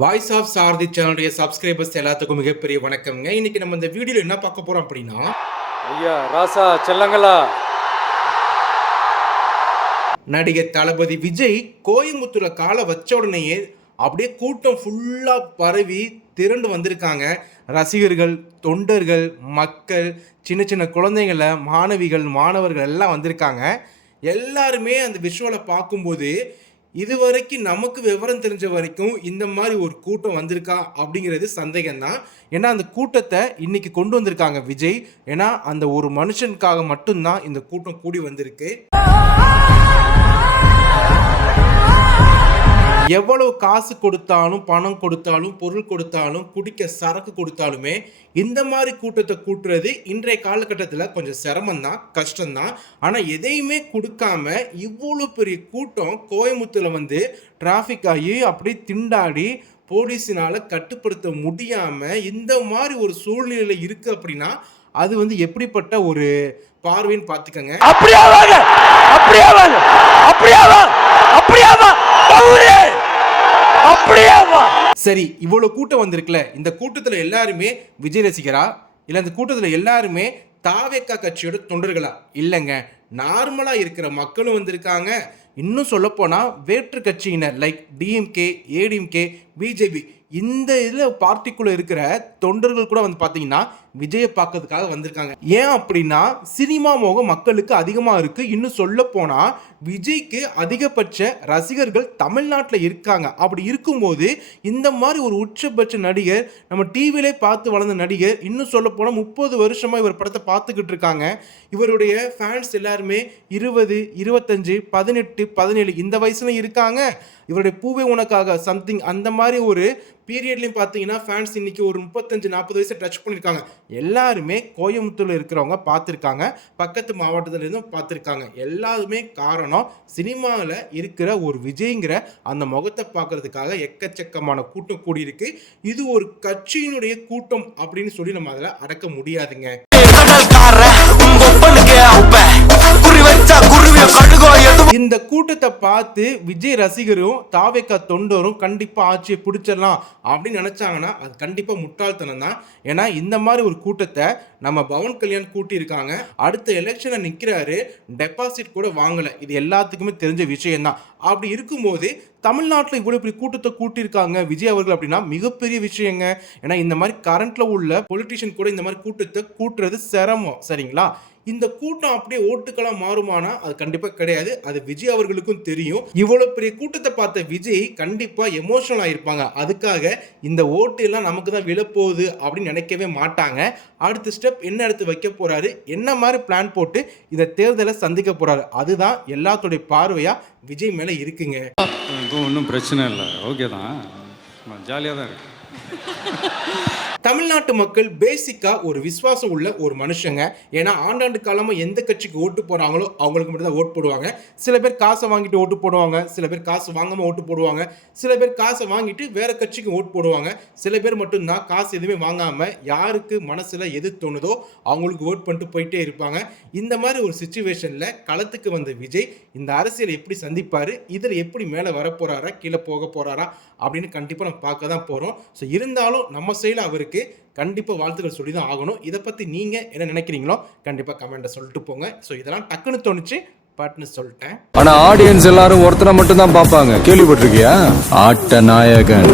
Voice of சாரதி சேனலுடைய subscribers எல்லாத்துக்கும் மிகப்பெரிய வணக்கம்ங்க. இன்னைக்கு நம்ம இந்த வீடியோவில் என்ன பார்க்க போறோம் அப்படின்னா, ஐயா ராசா செல்லங்களா, நடிகர் தளபதி விஜய் கோயம்புத்தூர்ல காலை வச்ச உடனேயே அப்படியே கூட்டம் ஃபுல்லா பரவி திரண்டு வந்திருக்காங்க. ரசிகர்கள், தொண்டர்கள், மக்கள், சின்ன சின்ன குழந்தைங்கள, மாணவிகள், மாணவர்கள் எல்லாம் வந்திருக்காங்க. எல்லாருமே அந்த விஷுவலை பார்க்கும்போது இதுவரைக்கும் நமக்கு விவரம் தெரிஞ்ச வரைக்கும் இந்த மாதிரி ஒரு கூட்டம் வந்திருக்கா அப்படிங்கிறது சந்தேகம்தான். ஏன்னா அந்த கூட்டத்தை இன்னைக்கு கொண்டு வந்திருக்காங்க விஜய். ஏன்னா அந்த ஒரு மனுஷனுக்காக மட்டும்தான் இந்த கூட்டம் கூடி வந்திருக்கு. எவ்வளவு காசு கொடுத்தாலும், பணம் கொடுத்தாலும், பொருள் கொடுத்தாலும், குடிக்க சரக்கு கொடுத்தாலுமே இந்த மாதிரி கூட்டத்தை கூட்டுறது இன்றைய காலகட்டத்தில் கொஞ்சம் சிரமம்தான், கஷ்டம்தான். ஆனால் எதையுமே கொடுக்காம இவ்வளோ பெரிய கூட்டம் கோயம்புத்தூரில் வந்து டிராஃபிக் ஆகி அப்படி திண்டாடி போலீஸினால் கட்டுப்படுத்த முடியாமல் இந்த மாதிரி ஒரு சூழ்நிலையில் இருக்குது அப்படின்னா அது வந்து எப்படிப்பட்ட ஒரு பார்வைன்னு பார்த்துக்கங்க. சரி, இவ்வளவு கூட்டம் வந்திருக்குல்ல, இந்த கூட்டத்துல எல்லாருமே விஜய் ரசிகரா இல்ல இந்த கூட்டத்துல எல்லாருமே தாவேக்கா கட்சியோட தொண்டர்களா? இல்லைங்க, நார்மலா இருக்கிற மக்களும் வந்திருக்காங்க. இன்னும் சொல்ல போனா வேற்று கட்சியினர் லைக் டிஎம்கே, ஏடிஎம்கே, பிஜேபி இந்த இதில் பார்ட்டிக்குள்ள இருக்கிற தொண்டர்கள் கூட வந்து பார்த்தீங்கன்னா விஜயை பார்க்கறதுக்காக வந்திருக்காங்க. ஏன் அப்படின்னா சினிமா மோகம் மக்களுக்கு அதிகமாக இருக்கு. இன்னும் சொல்ல போனால் விஜய்க்கு அதிகபட்ச ரசிகர்கள் தமிழ்நாட்டில் இருக்காங்க. அப்படி இருக்கும்போது இந்த மாதிரி ஒரு உச்சபட்ச நடிகர், நம்ம டிவிலே பார்த்து வளர்ந்த நடிகர், இன்னும் சொல்ல போனால் 30 வருஷமாக இவர் படத்தை பார்த்துக்கிட்டு இருக்காங்க. இவருடைய ஃபேன்ஸ் எல்லாருமே 20, 25, 18, 17 இந்த வயசுல இருக்காங்க. இவருடைய பூவே உனக்காக சம்திங் அந்த மாதிரி ஒரு பீரியட்லையும் பார்த்தீங்கன்னா ஃபேன்ஸ் இன்னைக்கு ஒரு 35-40 வயசை டச் பண்ணியிருக்காங்க. எல்லாருமே கோயம்புத்தூரில் இருக்கிறவங்க பார்த்துருக்காங்க, பக்கத்து மாவட்டத்தில் இருந்தும் பார்த்துருக்காங்க. எல்லாருமே காரணம் சினிமாவில் இருக்கிற ஒரு விஜய்ங்கிற அந்த முகத்தை பார்க்கறதுக்காக எக்கச்சக்கமான கூட்டம் கூடியிருக்கு. இது ஒரு கட்சியினுடைய கூட்டம் அப்படின்னு சொல்லி நம்ம அதில் அடக்க முடியாதுங்க. இந்த கூட்டத்தை பார்த்து விஜய் ரசிகரும் தாவேக்கா தொண்டரும் கண்டிப்பா ஆட்சியை பிடிச்சிடலாம் அப்படின்னு நினைச்சாங்கன்னா அது கண்டிப்பா முட்டாள்தனம் தான். ஏன்னா இந்த மாதிரி ஒரு கூட்டத்தை நம்ம பவன் கல்யாண் கூட்டி இருக்காங்க. அடுத்த எலெக்ஷனை நிற்கிறாரு, டெபாசிட் கூட வாங்கலை. இது எல்லாத்துக்குமே தெரிஞ்ச விஷயம்தான். அப்படி இருக்கும்போது தமிழ்நாட்டில் இவ்வளோ இப்படி கூட்டத்தை கூட்டியிருக்காங்க விஜய் அவர்கள் அப்படின்னா மிகப்பெரிய விஷயங்க. ஏன்னா இந்த மாதிரி கரண்ட்ல உள்ள பொலிட்டிஷியன் கூட இந்த மாதிரி கூட்டத்தை கூட்டுறது சிரமம். சரிங்களா? இந்த கூட்டம் அப்படியே ஓட்டுக்களா மாறுமானா அது கண்டிப்பா கிடையாது. அது விஜய் அவர்களுக்கும் தெரியும். இவ்வளவு பெரிய கூட்டத்தை பார்த்த விஜய் கண்டிப்பா எமோஷனல் ஆயிருப்பாங்க. அதுக்காக இந்த ஓட்டு எல்லாம் நமக்கு தான் விழப்போகுது அப்படின்னு நினைக்கவே மாட்டாங்க. அடுத்த ஸ்டெப் என்ன எடுத்து வைக்க போறாரு, என்ன மாதிரி பிளான் போட்டு இந்த தேர்தலை சந்திக்க போறாரு, அதுதான் எல்லாத்துடைய பார்வையா விஜய் மேல இருக்குங்க. ஒன்றும் பிரச்சனை இல்லை, ஓகே தான், ஜாலியாக தான் இருக்கு. தமிழ்நாட்டு மக்கள் பேசிக்கா ஒரு விசுவாசம் உள்ள ஒரு மனுஷங்க. ஏன்னா ஆண்டாண்டு காலமாக எந்த கட்சிக்கு ஓட்டு போறாங்களோ அவங்களுக்கு மட்டும் தான் ஓட்டு போடுவாங்க. சில பேர் காசை வாங்கிட்டு ஓட்டு போடுவாங்க, சில பேர் காசு வாங்காம ஓட்டு போடுவாங்க, சில பேர் காசை வாங்கிட்டு வேற கட்சிக்கு ஓட்டு போடுவாங்க, சில பேர் மட்டும்தான் காசு எதுவுமே வாங்காம யாருக்கு மனசுல எது தோணுதோ அவங்களுக்கு ஓட் பண்ணிட்டு போயிட்டே இருப்பாங்க. இந்த மாதிரி ஒரு சிச்சுவேஷன்ல களத்துக்கு வந்த விஜய் இந்த அரசியலை எப்படி சந்திப்பாரு, இதில் எப்படி மேலே வரப்போறாரா, கீழே போக போறாரா அப்படின்னு கண்டிப்பாக நம்ம பார்க்க தான் போகிறோம். ஸோ இருந்தாலும் நம்ம சைடில் அவருக்கு கண்டிப்பாக வாழ்த்துக்கள் சொல்லி தான் ஆகணும். இதை பற்றி நீங்கள் என்ன நினைக்கிறீங்களோ கண்டிப்பாக கமெண்ட்டை சொல்லிட்டு போங்க. ஸோ இதெல்லாம் டக்குன்னு தோணுச்சு, பட்னு சொல்லிட்டேன். ஆனால் ஆடியன்ஸ் எல்லாரும் ஒருத்தரை மட்டும் தான் பார்ப்பாங்க. கேள்விப்பட்டிருக்கியா? ஆட்ட நாயகன்.